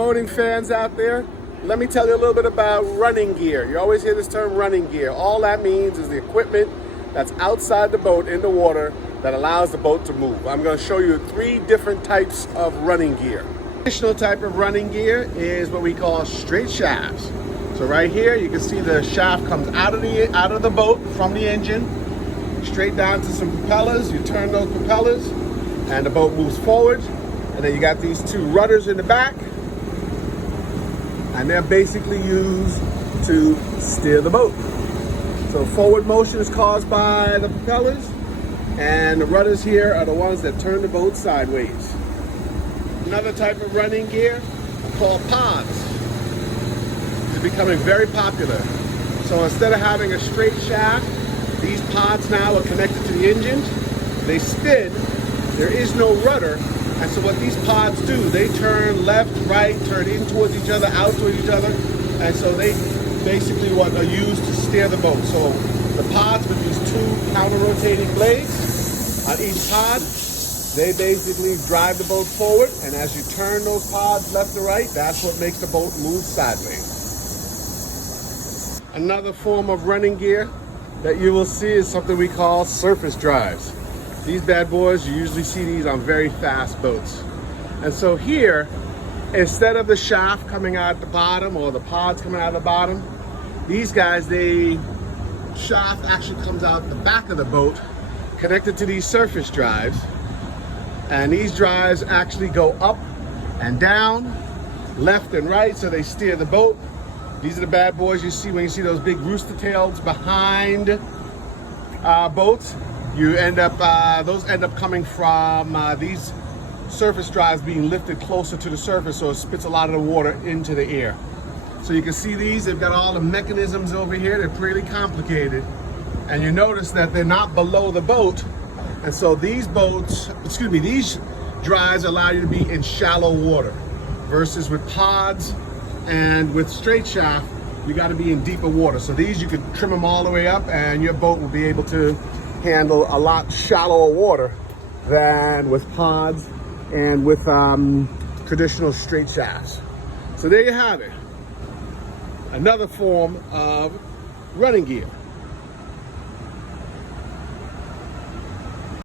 boating fans out there, let me tell you a little bit about running gear. You always hear this term running gear. All that means is the equipment that's outside the boat in the water that allows the boat to move. I'm going to show you 3 different types of running gear. Traditional type of running gear is what we call straight shafts. So right here you can see the shaft comes out of the boat from the engine straight down to some propellers. You turn those propellers and the boat moves forward, and then you got these 2 rudders in the back, and they're basically used to steer the boat. So forward motion is caused by the propellers, and the rudders here are the ones that turn the boat sideways. Another type of running gear called pods is becoming very popular. So instead of having a straight shaft, these pods now are connected to the engine. They spin, there is no rudder, and so what these pods do, they turn left, right, turn in towards each other, out towards each other, and so they basically what are used to steer the boat. So the pods with these 2 counter-rotating blades on each pod, they basically drive the boat forward, and as you turn those pods left to right, that's what makes the boat move sideways. Another form of running gear that you will see is something we call surface drives. These bad boys, you usually see these on very fast boats. And so here, instead of the shaft coming out the bottom or the pods coming out the bottom, these guys, the shaft actually comes out the back of the boat, connected to these surface drives. And these drives actually go up and down, left and right, so they steer the boat. These are the bad boys you see when you see those big rooster tails behind boats. You end up, those end up coming from these surface drives being lifted closer to the surface, so it spits a lot of the water into the air. So you can see these, they've got all the mechanisms over here. They're pretty complicated. And you notice that they're not below the boat. And so these these drives allow you to be in shallow water versus with pods and with straight shaft, you got to be in deeper water. So these, you could trim them all the way up and your boat will be able to handle a lot shallower water than with pods and with traditional straight shafts. So there you have it. Another form of running gear.